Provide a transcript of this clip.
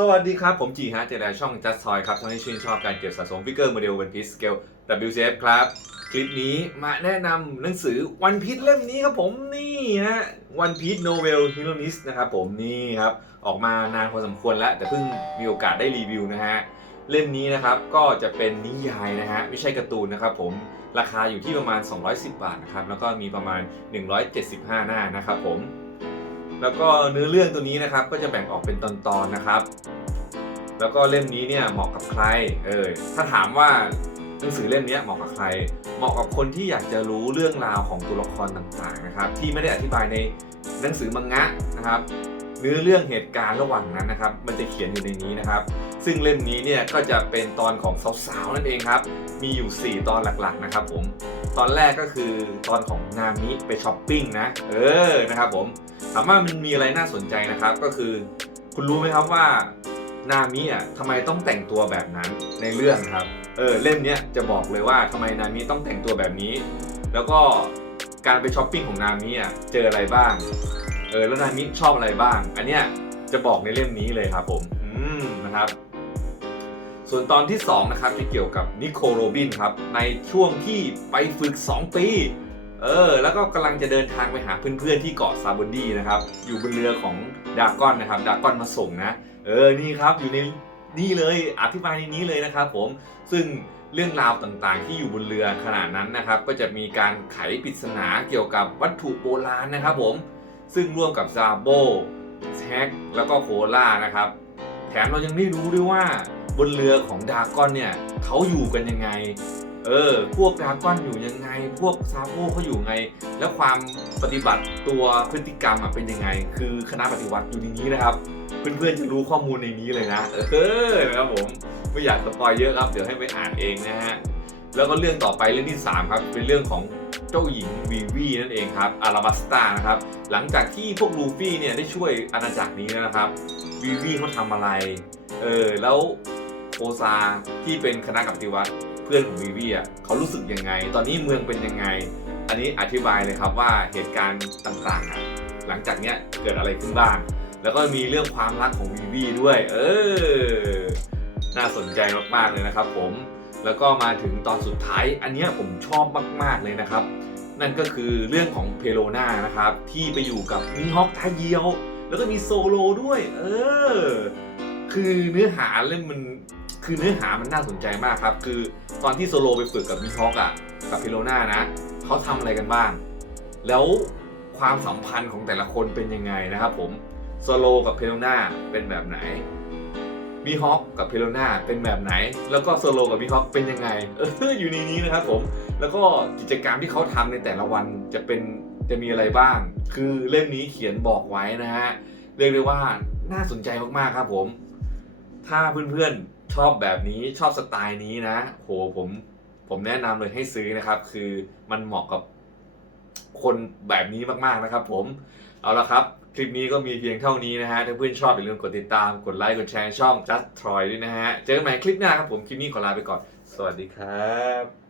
สวัสดีครับ ผมจีฮะเจดาช่อง Just Toy ครับท่านที่ชื่นชอบการเก็บสะสมฟิกเกอร์โมเดล One Piece Scale WCF ครับ คลิปนี้มาแนะนำหนังสือ One Piece เล่มนี้ครับผมนี่ฮะ One Piece Novel Heroines นะครับผมนี่ครับ ออกมานานพอสมควรแล้ว แต่เพิ่งมีโอกาสได้รีวิวนะฮะ เล่มนี้นะครับ ก็จะเป็นนิยายนะฮะ ไม่ใช่การ์ตูนนะครับผมราคาอยู่ที่ประมาณ 210 บาทนะครับแล้วก็มีประมาณ 175 หน้านะครับผม แล้วก็เนื้อเรื่องตัวนี้นะครับก็จะแบ่งออกเป็นตอนๆนะครับ แล้วก็เล่มนี้เนี่ยเหมาะกับใครเออถ้าถามว่าหนังสือเล่มนี้เหมาะกับใคร เหมาะกับคนที่อยากจะรู้เรื่องราวของตัวละครต่างๆนะครับ ที่ไม่ได้อธิบายในหนังสือมังงะนะครับเนื้อเรื่องเหตุการณ์ระหว่างนั้นนะครับ มันจะเขียนอยู่ในนี้นะครับ ซึ่งเล่มนี้เนี่ยก็จะเป็นตอนของสาวๆนั่นเองครับ มีอยู่ 4 ตอนหลักๆนะครับผม ตอนแรกก็คือตอนของนามิไปช้อปปิ้งนะ เออ นะครับผม ถามว่ามันมีอะไรน่าสนใจนะครับ ก็คือ คุณรู้ไหมครับว่านามิอะทำไมต้องแต่งตัวแบบนั้นในเรื่องครับ เออ เล่มนี้จะบอกเลยว่าทำไมนามิต้องแต่งตัวแบบนี้ แล้วก็การไปช้อปปิ้งของนามิอะเจออะไรบ้าง เออ แล้วนามิชอบอะไรบ้าง อันเนี้ยจะบอกในเล่มนี้เลยครับผม อืม นะครับ ส่วนตอนที่ 2 นะครับที่เกี่ยวกับนิโคโรบินครับ ในช่วงที่ไปฝึก 2 ปี เออ แล้วก็กำลังจะเดินทางไปหาเพื่อนๆที่เกาะซาบอนดีนะครับ อยู่บนเรือของดากอนนะครับ ดากอนมาส่งนะ เออ นี่ครับอยู่ในนี่เลยอธิบายในนี้เลยนะครับผม ซึ่งเรื่องราวต่างๆ ที่อยู่บนเรือขนาดนั้นนะครับ ก็จะมีการไขปริศนาเกี่ยวกับวัตถุโบราณนะครับผม ซึ่งร่วมกับซาโบแท็กแล้วก็โคล่านะครับ แถมเรายังได้รู้ด้วยว่า บนเรือของดากอนเนี่ยเขาอยู่กันยังไง เออ พวกดากอนอยู่ยังไง พวกซาโบเขาอยู่ไง แล้วความปฏิบัติตัวพฤติกรรมอะเป็นยังไง คือคณะปฏิวัติอยู่ในนี้นะครับเพื่อนๆจะรู้ข้อมูลในนี้เลยนะ เออนะครับผมไม่อยากสปอยเยอะครับ เดี๋ยวให้ไปอ่านเองนะฮะแล้วก็เรื่องต่อไปเรื่องที่ 3 ครับ เป็นเรื่องของเจ้าหญิงวีวีนั่นเองครับอาราบัสตานะครับ หลังจากที่พวกลูฟี่เนี่ยได้ช่วยอาณาจักรนี้นะครับวีวีเขาทำอะไร เออแล้ว โคซาที่เป็นคณะกับปฏิวัตเพื่อนของวีวีอะเขารู้สึกยังไง ตอนนี้เมืองเป็นยังไง อันนี้อธิบายเลยครับว่าเหตุการณ์ต่างๆอะหลังจากเนี้ยเกิดอะไรขึ้นบ้าง แล้วก็มีเรื่องความรักของวีวีด้วย เออ น่าสนใจมากๆเลยนะครับ ผม แล้วก็มาถึงตอนสุดท้าย อันนี้ผมชอบมากๆเลยนะครับ นั่นก็คือเรื่องของเพโลนานะครับ ที่ไปอยู่กับมิฮอกทาเยียว แล้วก็มีโซโลด้วย เออ คือเนื้อหาเล่มมัน คือเนื้อหามันน่าสนใจมากครับ คือตอนที่โซโลไปฝึกกับมิฮอกอะกับเพโลนานะเขาทำอะไรกันบ้าง แล้วความสัมพันธ์ของแต่ละคนเป็นยังไงนะครับผมโซโลกับเพโลนาเป็นแบบไหนมีฮอคกับเพโลนาเป็นแบบไหน แล้วก็โซโลกับมีฮอคเป็นยังไงเอออยู่ในนี้นะครับผมแล้วก็กิจกรรมที่เขาทำในแต่ละวันจะเป็นจะมีอะไรบ้าง คือเล่มนี้เขียนบอกไว้นะฮะเรียกได้ว่าน่าสนใจมากๆครับผม ถ้าเพื่อนๆ ชอบแบบนี้ชอบสไตล์นี้นะโหผมผมแนะนำเลยให้ซื้อนะครับ คือมันเหมาะกับคนแบบนี้มากๆนะครับ ผมเอาละครับ คลิปนี้ก็มีเพียงเท่านี้นะฮะถ้าเพื่อนชอบอย่าลืมกดติดตามกดไลค์กดแชร์ช่อง Just Troy ด้วยนะฮะเจอกันใหม่คลิปหน้าครับผมคลิปนี้ขอลาไปก่อน สวัสดีครับ